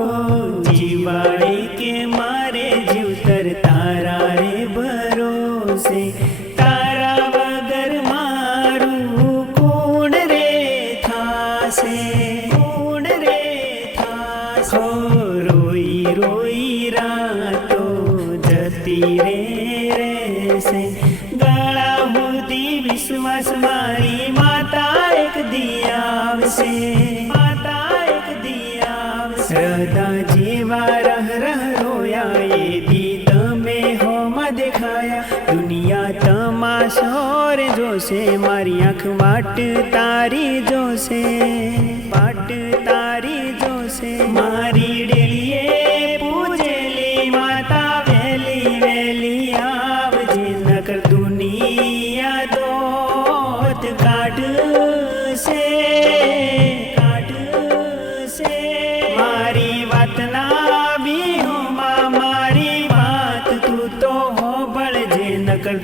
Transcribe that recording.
जीवाड़े के मारे जीवतर तारा रे भरोसे तारा वगर मारू कोण रे थासे रोई रोई रातो जती रे गळा हुदी विश्वास मारी माता एक दियावसे श्रद्धा जीवा रह रह रोया ये दी तमे होमा देखाया दुनिया तमाशोर जोसे मारी आँख वाट तारी जोसे मारी डेलिए पूजेली माता वेली वेली आवजे नकर दुनिया दोत काट से मारी बात ना भी हो मारी बात तू तो हो बड़ जे नकर